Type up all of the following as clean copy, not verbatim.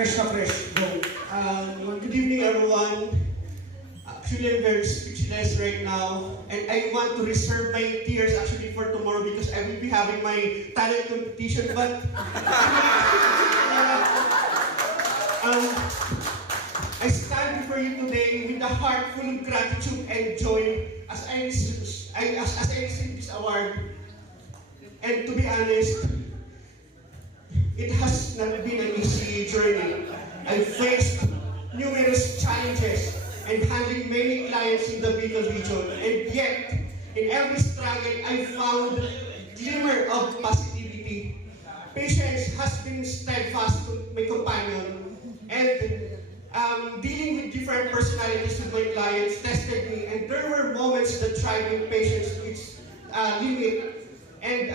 Fresh na fresh. Go. Good evening, everyone. Actually, I'm very speechless right now. And I want to reserve my tears actually for tomorrow because I will be having my talent competition. But I stand before you today with a heart full of gratitude and joy as I receive this award. And to be honest, it has not been an easy journey. I faced numerous challenges and handling many clients in the Bicol region. And yet, in every struggle, I found a glimmer of positivity. Patience has been steadfast to my companion. And dealing with different personalities with my clients tested me. And there were moments that tried my patience to its limit. And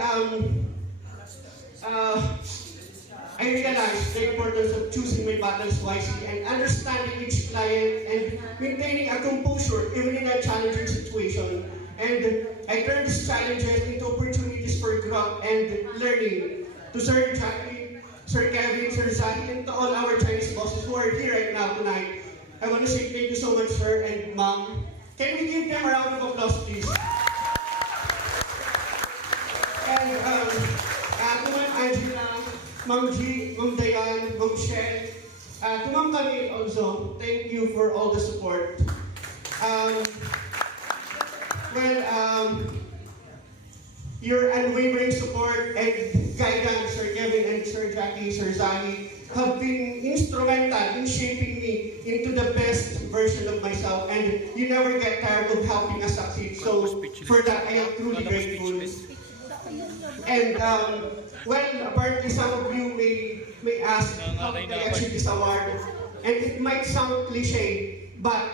I realized the importance of choosing my battles wisely and understanding each client and maintaining a composure even in a challenging situation. And I turned these challenges into opportunities for growth and learning. To Sir Jackie, Sir Kevin, Sir Zahi, and to all our Chinese bosses who are here right now tonight, I want to say thank you so much, sir and ma'am. Can we give them a round of applause, please? And to Ma'am Angela, Ma'am G, Ma'am Dayan, Ma'am Shell, to Ma'am Camille also, thank you for all the support. Your unwavering support and guidance, Sir Kevin and Sir Jackie, Sir Zahi, have been instrumental in shaping me into the best version of myself, and you never get tired of helping us succeed. So for that, I am truly grateful. And apparently some of you may ask how did I achieve this award, and it might sound cliche, but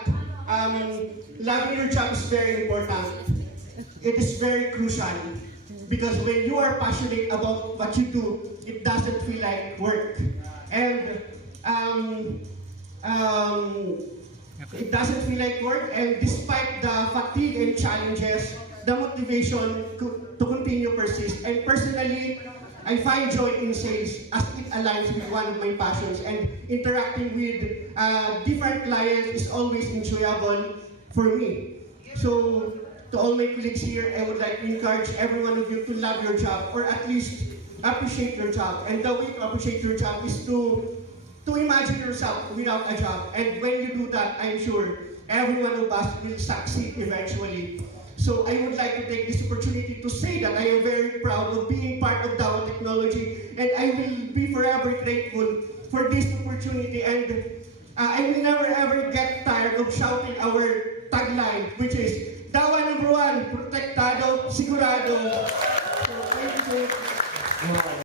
loving your job is very important. It is very crucial because when you are passionate about what you do, it doesn't feel like work, and it doesn't feel like work. And despite the fatigue and challenges, the motivation to continue persist. And personally, I find joy in sales as it aligns with one of my passions, and interacting with different clients is always enjoyable for me. So to all my colleagues here, I would like to encourage every one of you to love your job, or at least appreciate your job. And the way to appreciate your job is to imagine yourself without a job. And when you do that, I'm sure every one of us will succeed eventually. So I would like to take this opportunity to say that I am very proud of being part of Dao Technology, and I will be forever grateful for this opportunity. And I will never ever get tired of shouting our tagline, which is Dawa #1, protektado, sigurado. So thank you.